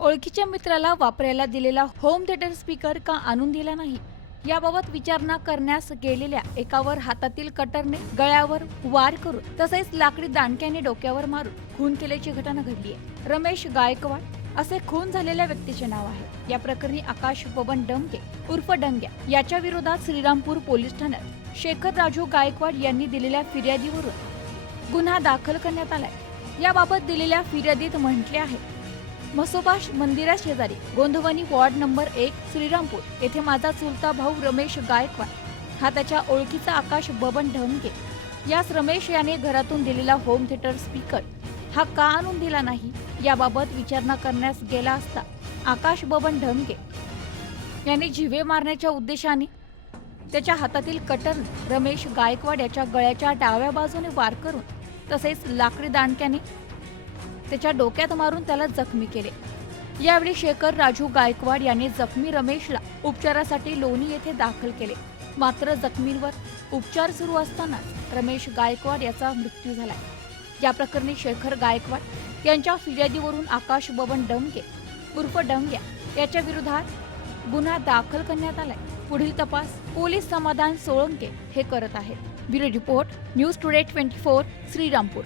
ओळखीच्या मित्राला वापरायला दिलेला होम थिएटर स्पीकर का आणून दिला नाही? याबाबत विचारणा करण्यास गेलेल्या एकावर हातातील कटरने गळ्यावर वार करून तसेच लाकडी दांडक्याने डोक्यावर मारून खून केल्याची घटना घडली आहे. रमेश गायकवाड असे खून झालेल्या व्यक्तीचे नाव आहे. या प्रकरणी आकाश बबन डंगे उर्फ डंग्या याच्या विरोधात श्रीरामपूर पोलीस ठाण्यात शेखर राजू गायकवाड यांनी दिलेल्या फिर्यादीवरून गुन्हा दाखल करण्यात आलाय. याबाबत दिलेल्या फिर्यादीत म्हटले आहे मसोबाश मंदिरा शेजारी वॉर्ड नंबर एक श्रीरामपूर. येथे माझा चुलता भाऊ रमेश गायकवाड. हा त्याच्या ओळखीचा आकाश बबन ढमके यास रमेश याने घरातून दिलेला होम थिएटर स्पीकर हा का आणून दिला नाही? याबाबत विचारणा करण्यास गेला असता आकाश बबन ढमके याने जिवे मारण्याच्या उद्देशाने त्याच्या हातातील कटर रमेश गायकवाड याच्या गळ्याच्या डाव्या बाजूने वार करून तसेच लाकडी दांडक्याने त्याच्या डोक्यात मारून त्याला जखमी केले. यावेळी शेखर राजू गायकवाड यांनी जखमी रमेशला उपचारासाठी लोणी येथे दाखल केले. मात्र जखमींवर उपचार सुरू असताना रमेश गायकवाड याचा मृत्यू झाला या प्रकरणी शेखर गायकवाड यांच्या फिर्यादीवरून आकाश बबन डंगे उर्फ डंग्या याच्या विरोधात गुन्हा दाखल करण्यात आलाय. पुढील तपास पोलीस समाधान सोळंके हे करत आहेत. Bureau report news today twenty four Shrirampur.